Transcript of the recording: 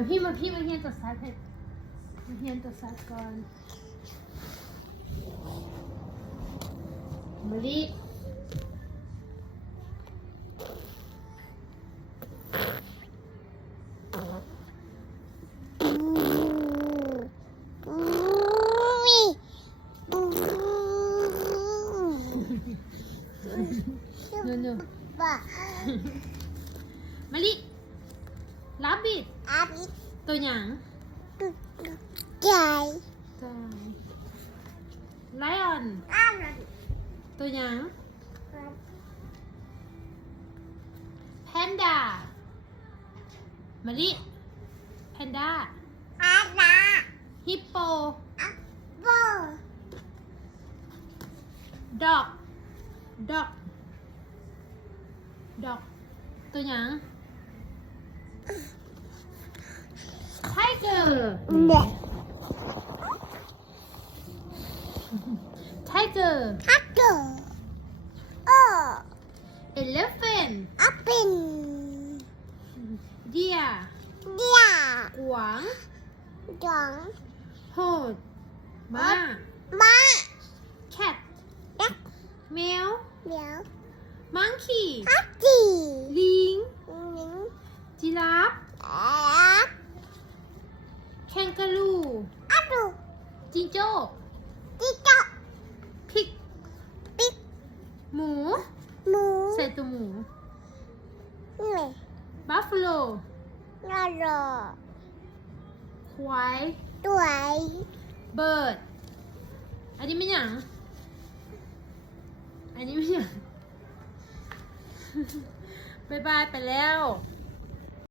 มาพี่มาเฮียนตัวซัดให้มาเฮียนตัวซัดก่อนมาดินูมาลิลับบิดตัวหยังไก่ไลออนตัวหยังแพนด้ามาลิแพนด้าฮิปโปด็อกตัวหยังไทเกอร์เอเลฟนเดียกวางโหดม้าแคทแมวมังคีลิงจิราฟแคนการูจิงโจ้พิกหมูใส่ตัวหมูบัฟฟาโลควายเบิร์ดอันนี้ไม่หยังบ๊ายบายไปแล้ว